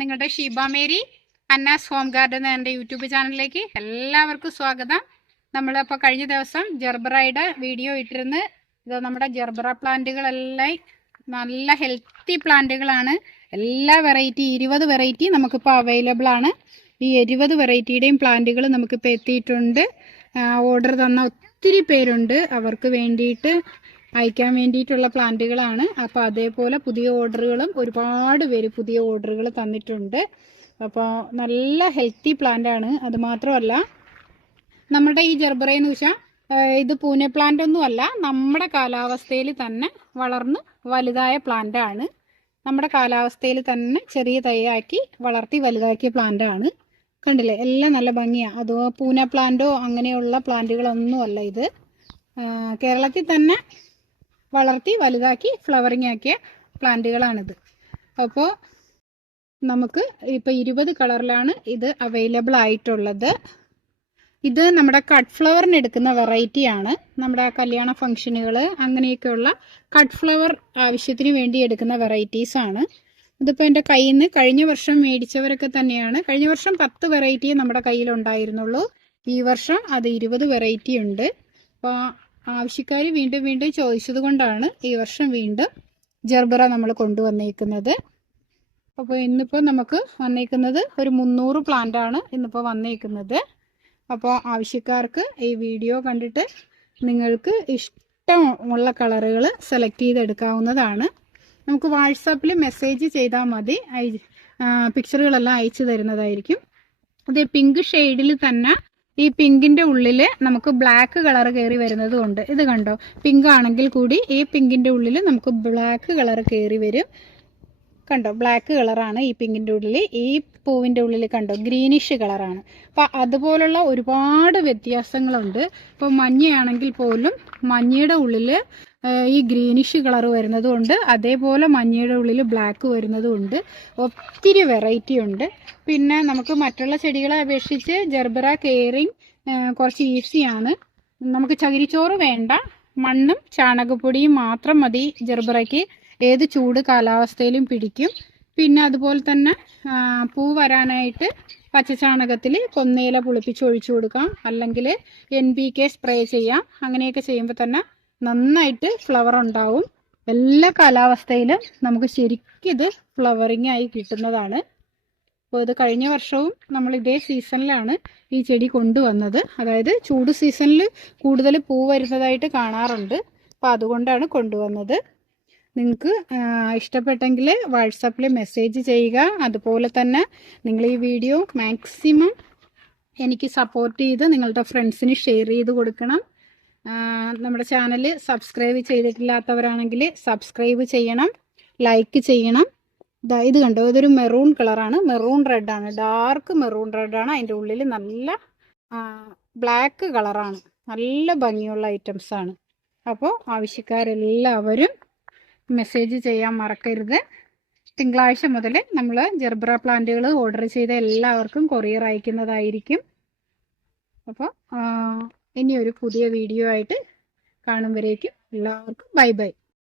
നിങ്ങളുടെ Sheeba Mary അന്നാസ് home garden എൻ്റെ YouTube ചാനലിലേക്ക് എല്ലാവർക്കും സ്വാഗതം. നമ്മളിപ്പോൾ കഴിഞ്ഞ ദിവസം ജെർബറയുടെ വീഡിയോ ഇട്ടിരുന്ന്. ഇത് നമ്മുടെ ജെർബറ പ്ലാന്റുകളെല്ലാം നല്ല ഹെൽത്തി പ്ലാന്റുകളാണ്. എല്ലാ വെറൈറ്റി 20 വെറൈറ്റി നമുക്കിപ്പോൾ അവൈലബിൾ ആണ്. ഈ 20 വെറൈറ്റിയുടെയും പ്ലാന്റുകൾ നമുക്കിപ്പോൾ എത്തിയിട്ടുണ്ട്. ഓർഡർ തന്ന ഒത്തിരി പേരുണ്ട്. അവർക്ക് വേണ്ടിയിട്ട് അയക്കാൻ വേണ്ടിയിട്ടുള്ള പ്ലാന്റുകളാണ്. അപ്പോൾ അതേപോലെ പുതിയ ഓർഡറുകളും ഒരുപാട് പേര് പുതിയ ഓർഡറുകൾ തന്നിട്ടുണ്ട്. അപ്പോൾ നല്ല ഹെൽത്തി പ്ലാന്റാണ്. അതുമാത്രമല്ല നമ്മുടെ ഈ ജെർബറയെന്ന് വെച്ചാൽ ഇത് പൂനെ പ്ലാന്റ് ഒന്നുമല്ല, നമ്മുടെ കാലാവസ്ഥയിൽ തന്നെ വളർന്ന് വലുതായ പ്ലാന്റാണ്. നമ്മുടെ കാലാവസ്ഥയിൽ തന്നെ ചെറിയ തൈയാക്കി വളർത്തി വലുതാക്കിയ പ്ലാന്റാണ്. കണ്ടില്ലേ, എല്ലാം നല്ല ഭംഗിയാണ്. അതോ പൂനെ പ്ലാന്റോ അങ്ങനെയുള്ള പ്ലാന്റുകളൊന്നുമല്ല. ഇത് കേരളത്തിൽ തന്നെ വളർത്തി വലുതാക്കി ഫ്ലവറിങ് ആക്കിയ പ്ലാന്റുകളാണിത്. അപ്പോൾ നമുക്ക് ഇപ്പോൾ 20 കളറിലാണ് ഇത് അവൈലബിൾ ആയിട്ടുള്ളത്. ഇത് നമ്മുടെ കട്ട് ഫ്ലവറിന് എടുക്കുന്ന വെറൈറ്റിയാണ്. നമ്മുടെ കല്യാണ ഫംഗ്ഷനുകൾ അങ്ങനെയൊക്കെയുള്ള കട്ട് ഫ്ലവർ ആവശ്യത്തിന് വേണ്ടി എടുക്കുന്ന വെറൈറ്റീസാണ്. ഇതിപ്പോൾ എൻ്റെ കയ്യിൽ നിന്ന് കഴിഞ്ഞ വർഷം മേടിച്ചവരൊക്കെ തന്നെയാണ്. കഴിഞ്ഞ വർഷം 10 വെറൈറ്റിയെ നമ്മുടെ കയ്യിലുണ്ടായിരുന്നുള്ളൂ. ഈ വർഷം അത് 20 വെറൈറ്റി ഉണ്ട്. അപ്പോൾ ആവശ്യക്കാർ വീണ്ടും വീണ്ടും ചോദിച്ചത് കൊണ്ടാണ് ഈ വർഷം വീണ്ടും ജെർബറ നമ്മൾ കൊണ്ടുവന്നേക്കുന്നത്. അപ്പോൾ ഇന്നിപ്പോൾ നമുക്ക് വന്നേക്കുന്നത് ഒരു 300 പ്ലാന്റാണ് ഇന്നിപ്പോൾ വന്നേക്കുന്നത്. അപ്പോൾ ആവശ്യക്കാർക്ക് ഈ വീഡിയോ കണ്ടിട്ട് നിങ്ങൾക്ക് ഇഷ്ടമുള്ള കളറുകൾ സെലക്ട് ചെയ്തെടുക്കാവുന്നതാണ്. നമുക്ക് വാട്സാപ്പിൽ മെസ്സേജ് ചെയ്താൽ മതി. പിക്ചറുകളെല്ലാം അയച്ചു തരുന്നതായിരിക്കും. അത് പിങ്ക് ഷെയ്ഡിൽ തന്നെ ഈ പിങ്കിൻ്റെ ഉള്ളിൽ നമുക്ക് ബ്ലാക്ക് കളർ കയറി വരുന്നതും ഉണ്ട്. ഇത് കണ്ടോ, പിങ്ക് ആണെങ്കിൽ കൂടി ഈ പിങ്കിൻ്റെ ഉള്ളിൽ നമുക്ക് ബ്ലാക്ക് കളർ കയറി വരും. കണ്ടോ, ബ്ലാക്ക് കളറാണ് ഈ പിങ്കിൻ്റെ ഉള്ളിൽ. ഈ പൂവിൻ്റെ ഉള്ളിൽ കണ്ടോ ഗ്രീനിഷ് കളറാണ്. അപ്പോൾ അതുപോലുള്ള ഒരുപാട് വ്യത്യാസങ്ങളുണ്ട്. ഇപ്പോൾ മഞ്ഞയാണെങ്കിൽ പോലും മഞ്ഞയുടെ ഉള്ളിൽ ഈ ഗ്രീനിഷ് കളർ വരുന്നതുകൊണ്ട് അതേപോലെ മഞ്ഞയുടെ ഉള്ളിൽ ബ്ലാക്ക് വരുന്നതുകൊണ്ട് ഒത്തിരി വെറൈറ്റി ഉണ്ട്. പിന്നെ നമുക്ക് മറ്റുള്ള ചെടികളെ അപേക്ഷിച്ച് ജെർബറ കെയറിങ് കുറച്ച് ഈസിയാണ്. നമുക്ക് ചകിരിച്ചോറ് വേണ്ട, മണ്ണും ചാണകപ്പൊടിയും മാത്രം മതി. ജെർബറയ്ക്ക് ഏത് ചൂട് കാലാവസ്ഥയിലും പിടിക്കും. പിന്നെ അതുപോലെ തന്നെ പൂ വരാനായിട്ട് പച്ചച്ചാണകത്തിൽ കൊന്നയില പുളിപ്പിച്ച് ഒഴിച്ചു കൊടുക്കാം, അല്ലെങ്കിൽ NPK സ്പ്രേ ചെയ്യാം. അങ്ങനെയൊക്കെ ചെയ്യുമ്പോൾ തന്നെ നന്നായിട്ട് ഫ്ലവർ ഉണ്ടാവും. എല്ലാ കാലാവസ്ഥയിലും നമുക്ക് ശരിക്കും ഇത് ഫ്ലവറിങ് ആയി കിട്ടുന്നതാണ്. അപ്പോൾ ഇത് കഴിഞ്ഞ വർഷവും നമ്മൾ ഇതേ സീസണിലാണ് ഈ ചെടി കൊണ്ടുവന്നത്. അതായത് ചൂട് സീസണിൽ കൂടുതൽ പൂ വരുന്നതായിട്ട് കാണാറുണ്ട്. അപ്പോൾ അതുകൊണ്ടാണ് കൊണ്ടുവന്നത്. നിങ്ങൾക്ക് ഇഷ്ടപ്പെട്ടെങ്കിൽ വാട്സാപ്പിൽ മെസ്സേജ് ചെയ്യുക. അതുപോലെ തന്നെ നിങ്ങൾ ഈ വീഡിയോ മാക്സിമം എനിക്ക് സപ്പോർട്ട് ചെയ്ത് നിങ്ങളുടെ ഫ്രണ്ട്സിന് ഷെയർ ചെയ്ത് കൊടുക്കണം. നമ്മുടെ ചാനൽ സബ്സ്ക്രൈബ് ചെയ്തിട്ടില്ലാത്തവരാണെങ്കിൽ സബ്സ്ക്രൈബ് ചെയ്യണം, ലൈക്ക് ചെയ്യണം. ഇത് കണ്ടോ, ഇതൊരു മെറൂൺ കളറാണ്, മെറൂൺ റെഡാണ്, ഡാർക്ക് മെറൂൺ റെഡാണ്. അതിൻ്റെ ഉള്ളിൽ നല്ല ബ്ലാക്ക് കളറാണ്. നല്ല ഭംഗിയുള്ള ഐറ്റംസാണ്. അപ്പോൾ ആവശ്യക്കാരെല്ലാവരും മെസ്സേജ് ചെയ്യാൻ മറക്കരുത്. തിങ്കളാഴ്ച മുതൽ നമ്മൾ ജെർബറ പ്ലാന്റുകൾ ഓർഡർ ചെയ്ത എല്ലാവർക്കും കൊറിയർ അയക്കുന്നതായിരിക്കും. അപ്പോൾ ഇനിയൊരു പുതിയ വീഡിയോ ആയിട്ട് കാണുമ്പോഴേക്കും എല്ലാവർക്കും ബൈ ബൈ.